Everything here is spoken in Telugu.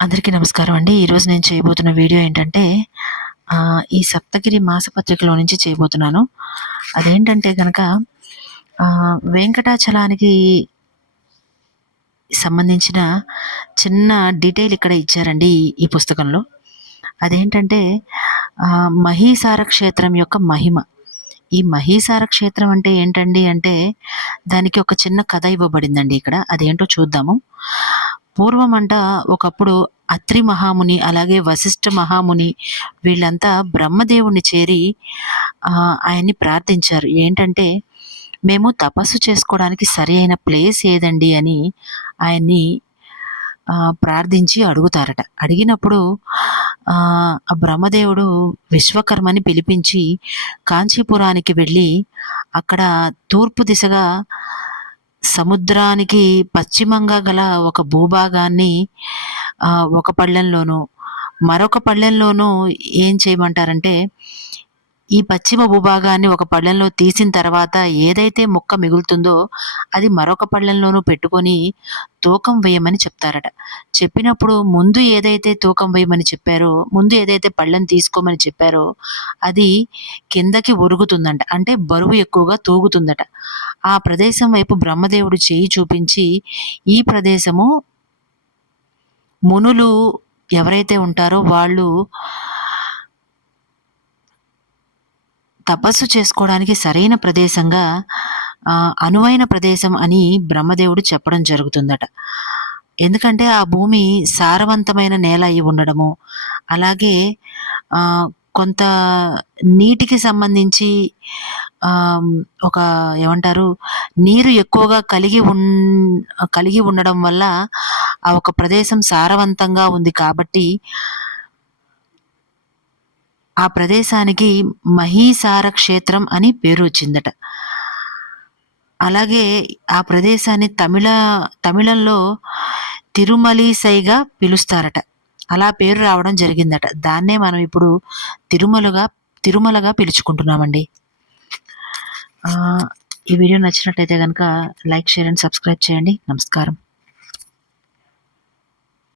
అందరికీ నమస్కారం అండి. ఈరోజు నేను చేయబోతున్న వీడియో ఏంటంటే, ఈ సప్తగిరి మాసపత్రికలో నుంచి చేయబోతున్నాను. అదేంటంటే గనక వెంకటాచలానికి సంబంధించిన చిన్న డీటెయిల్ ఇక్కడ ఇచ్చారండి ఈ పుస్తకంలో. అదేంటంటే మహీసార క్షేత్రం యొక్క మహిమ. ఈ మహీసార క్షేత్రం అంటే ఏంటండి అంటే, దానికి ఒక చిన్న కథ ఇవ్వబడిందండి ఇక్కడ. అదేంటో చూద్దాము. పూర్వమంట ఒకప్పుడు అత్రి మహాముని, అలాగే వశిష్ఠ మహాముని వీళ్ళంతా బ్రహ్మదేవుడిని చేరి ఆయన్ని ప్రార్థించారు. ఏంటంటే, మేము తపస్సు చేసుకోవడానికి సరి అయిన ప్లేస్ ఏదండి అని ఆయన్ని ప్రార్థించి అడుగుతారట. అడిగినప్పుడు ఆ బ్రహ్మదేవుడు విశ్వకర్మని పిలిపించి కాంచీపురానికి వెళ్ళి అక్కడ తూర్పు దిశగా సముద్రానికి పశ్చిమంగా గల ఒక భూభాగాన్ని ఒక పళ్ళెంలోనూ, మరొక పళ్ళెంలోనూ ఏం చేయమంటారంటే, ఈ పశ్చిమ భూభాగాన్ని ఒక పళ్ళెంలో తీసిన తర్వాత ఏదైతే ముక్క మిగులుతుందో అది మరొక పళ్ళెంలోనూ పెట్టుకొని తూకం వేయమని చెప్తారట. చెప్పినప్పుడు ముందు ఏదైతే తూకం వేయమని చెప్పారో, ముందు ఏదైతే పళ్ళెం తీసుకోమని చెప్పారో అది కిందకి ఒరుగుతుందంట. అంటే బరువు ఎక్కువగా తూగుతుందట. ఆ ప్రదేశం వైపు బ్రహ్మదేవుడు చేయి చూపించి, ఈ ప్రదేశము మునులు ఎవరైతే ఉంటారో వాళ్ళు తపస్సు చేసుకోవడానికి సరైన ప్రదేశంగా, అనువైన ప్రదేశం అని బ్రహ్మదేవుడు చెప్పడం జరుగుతుందట. ఎందుకంటే ఆ భూమి సారవంతమైన నేల అయి ఉండడము, అలాగే కొంత నీటికి సంబంధించి ఒక ఏమంటారు, నీరు ఎక్కువగా కలిగి ఉండడం వల్ల ఆ ఒక ప్రదేశం సారవంతంగా ఉంది కాబట్టి ఆ ప్రదేశానికి మహీసార క్షేత్రం అని పేరు వచ్చిందట. అలాగే ఆ ప్రదేశాన్ని తమిళంలో తిరుమలీసైగా పిలుస్తారట. అలా పేరు రావడం జరిగిందట. దాన్నే మనం ఇప్పుడు తిరుమలగా పిలుచుకుంటున్నామండి. ఈ వీడియో నచ్చినట్లయితే కనుక లైక్, షేర్ అండ్ సబ్స్క్రైబ్ చేయండి. నమస్కారం.